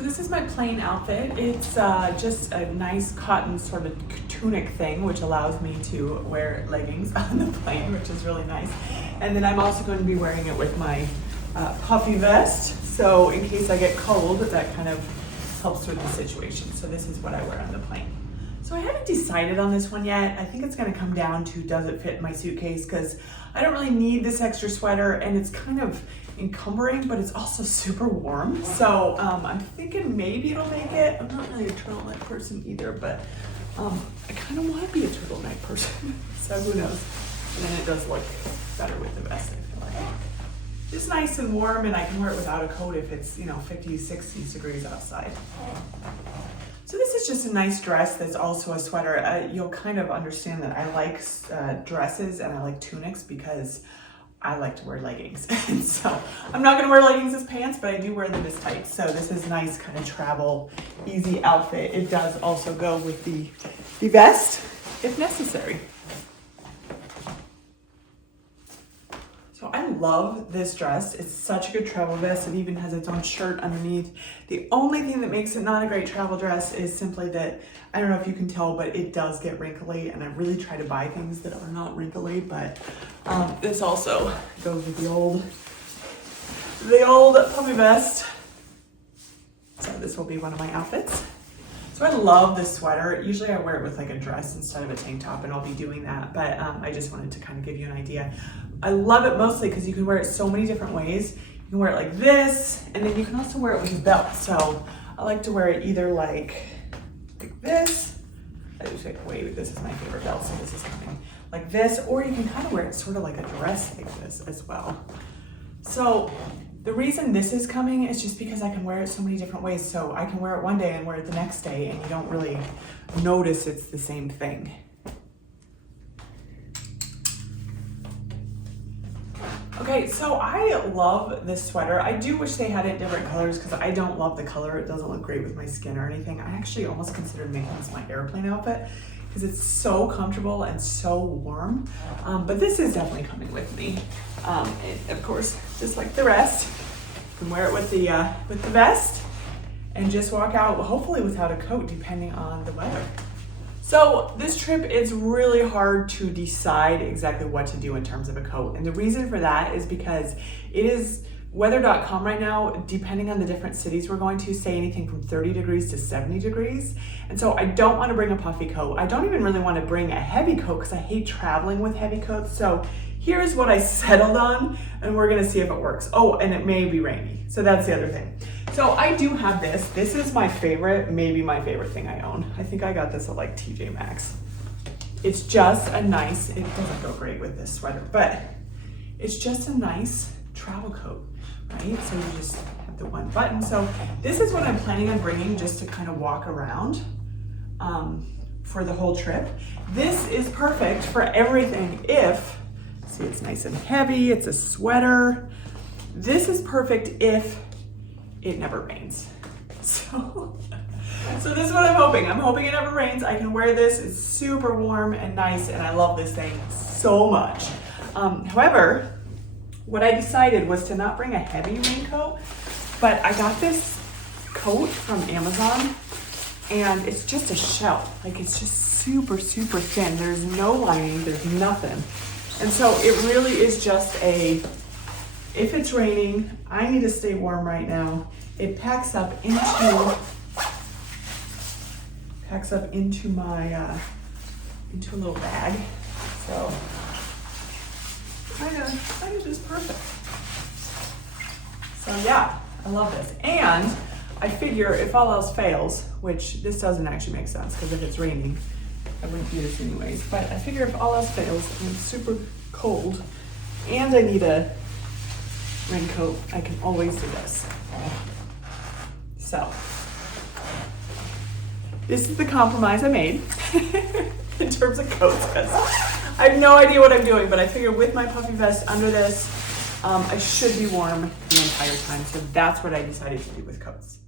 So this is my plain outfit. It's just a nice cotton sort of tunic thing, which allows me to wear leggings on the plane, which is really nice. And then I'm also going to be wearing it with my puffy vest. So in case I get cold, that kind of helps with the situation. So this is what I wear on the plane. So I haven't decided on this one yet. I think it's gonna come down to, does it fit in my suitcase? Because I don't really need this extra sweater, and it's kind of encumbering, but it's also super warm. So I'm thinking maybe it'll make it. I'm not really a turtleneck person either, but I kind of want to be a turtleneck person. So who knows? And then it does look better with the vest, I feel like. Just nice and warm, and I can wear it without a coat if it's, 50s, 60s degrees outside. So this is just a nice dress that's also a sweater. You'll kind of understand that I like dresses and I like tunics because I like to wear leggings. And so I'm not gonna wear leggings as pants, but I do wear them as tights. So this is nice kind of travel, easy outfit. It does also go with the vest if necessary. So I love this dress. It's such a good travel vest. It even has its own shirt underneath. The only thing that makes it not a great travel dress is simply that, I don't know if you can tell, but it does get wrinkly, and I really try to buy things that are not wrinkly, but this also goes with the old puffy vest. So this will be one of my outfits. So I love this sweater. Usually I wear it with like a dress instead of a tank top, and I'll be doing that, but I just wanted to kind of give you an idea. I love it mostly because you can wear it so many different ways. You can wear it like this, and then you can also wear it with a belt. So I like to wear it either like this. I just like, wait, this is my favorite belt, so this is coming like this, or you can kind of wear it sort of like a dress like this as well. So the reason this is coming is just because I can wear it so many different ways. So I can wear it one day and wear it the next day, and you don't really notice it's the same thing. Okay, so I love this sweater. I do wish they had it in different colors because I don't love the color. It doesn't look great with my skin or anything. I actually almost considered making this my airplane outfit because it's so comfortable and so warm. But this is definitely coming with me. And of course, just like the rest, you can wear it with the vest and just walk out, hopefully without a coat, depending on the weather. So this trip, it's really hard to decide exactly what to do in terms of a coat. And the reason for that is because it is weather.com right now, depending on the different cities we're going to, say anything from 30 degrees to 70 degrees. And so I don't want to bring a puffy coat. I don't even really want to bring a heavy coat because I hate traveling with heavy coats. So here's what I settled on, and we're gonna see if it works. Oh, and it may be rainy. So that's the other thing. So I do have this. This is my favorite, maybe my favorite thing I own. I think I got this at like TJ Maxx. It's just a nice, it doesn't go great with this sweater, but it's just a nice travel coat, right? So you just have the one button. So this is what I'm planning on bringing just to kind of walk around for the whole trip. This is perfect for everything if, see, it's nice and heavy, it's a sweater. This is perfect if it never rains. So this is what I'm hoping. I'm hoping it never rains. I can wear this. It's super warm and nice, and I love this thing so much. However, what I decided was to not bring a heavy raincoat, but I got this coat from Amazon, and it's just a shell. Like, it's just super, super thin. There's no lining, there's nothing. And so it really is just a, if it's raining, I need to stay warm right now. It packs up into my, into a little bag. So kind of just perfect. So yeah, I love this. And I figure if all else fails, which this doesn't actually make sense because if it's raining, I wouldn't do this anyways, but I figure if all else fails and it's super cold and I need a raincoat, I can always do this. So this is the compromise I made in terms of coats, because I have no idea what I'm doing, but I figure with my puffy vest under this, I should be warm the entire time. So that's what I decided to do with coats.